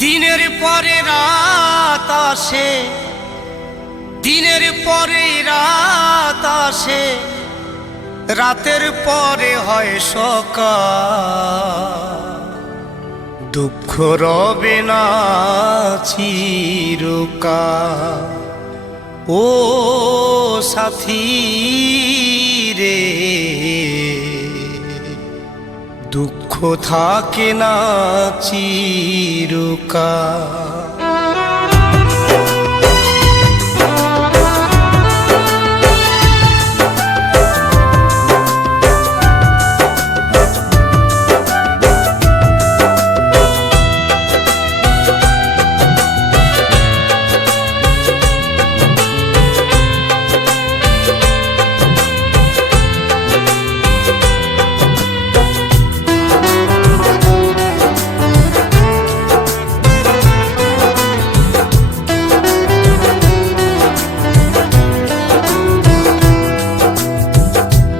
দিনের পরে রাত আসে, দিনের পরে রাত আসে, রাতের পরে হয় সকাল। দুঃখ রবে না চিরকাল। ও সাথী রে, দুঃখ থাকে না চিরকাল।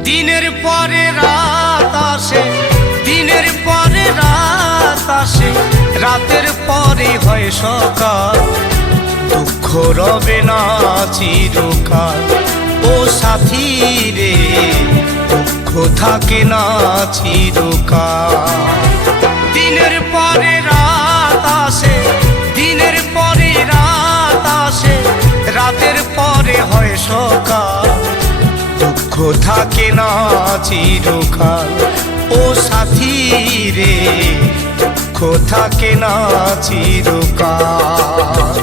দিনের পরে রাত আসে, দিনের পরে রাত আসে, রাতের পরে হয় সকাল। দুঃখ রবে না চিরকাল। ও সাথী রে, দুঃখ থাকে না চিরকাল। দিনের পরে রাত আসে, দিনের পরে রাত আসে, রাতের পরে হয় সকাল। দুঃখ থাকে না চিরকাল। ও সাথী রে, দুঃখ থাকে না চিরকাল।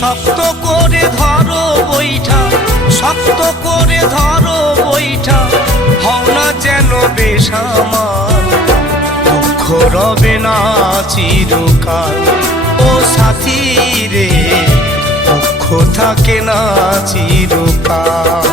শক্ত করে ধরো বৈঠা, শক্ত করে ধরো বৈঠা, হও না যেন বেসামাল। দুঃখ রবে না চিরকাল। ও সাথী রে, দুঃখ থাকে না চিরকাল।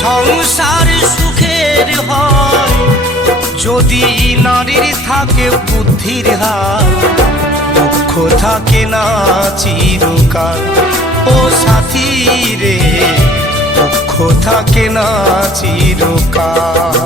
সংসার সুখের হয় যদি নারীর থাকে বুদ্ধির হাত। দুঃখ থাকে না চিরকাল। ও সাথী রে, দুঃখ থাকে না চিরকাল।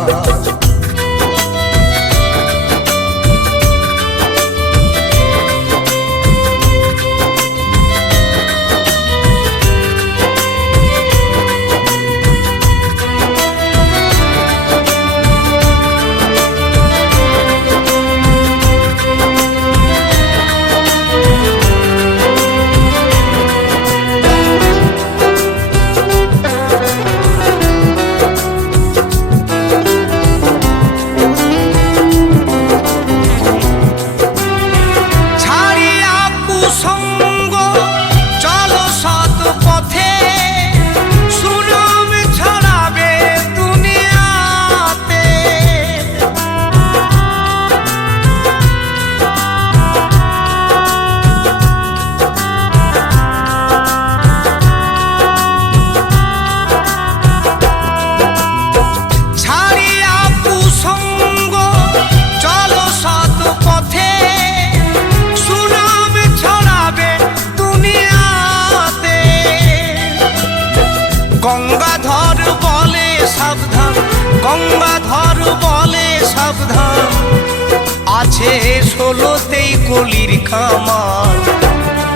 শেষ হলোতেই কলির কামাল,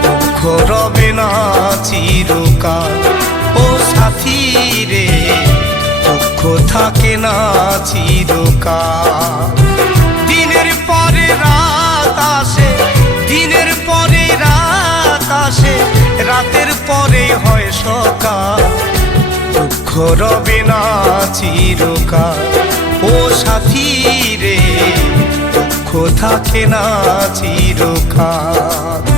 দুঃখ রবে না চিরকাল। ও সাথী রে, দুঃখ থাকে না চিরকাল। দিনের পরে রাত আসে, দিনের পরে রাত আসে, রাতের পরে হয় সকাল, দুঃখ রবে না চিরকাল। ও সাথী রে, দুঃখ থাকে না চিরকাল।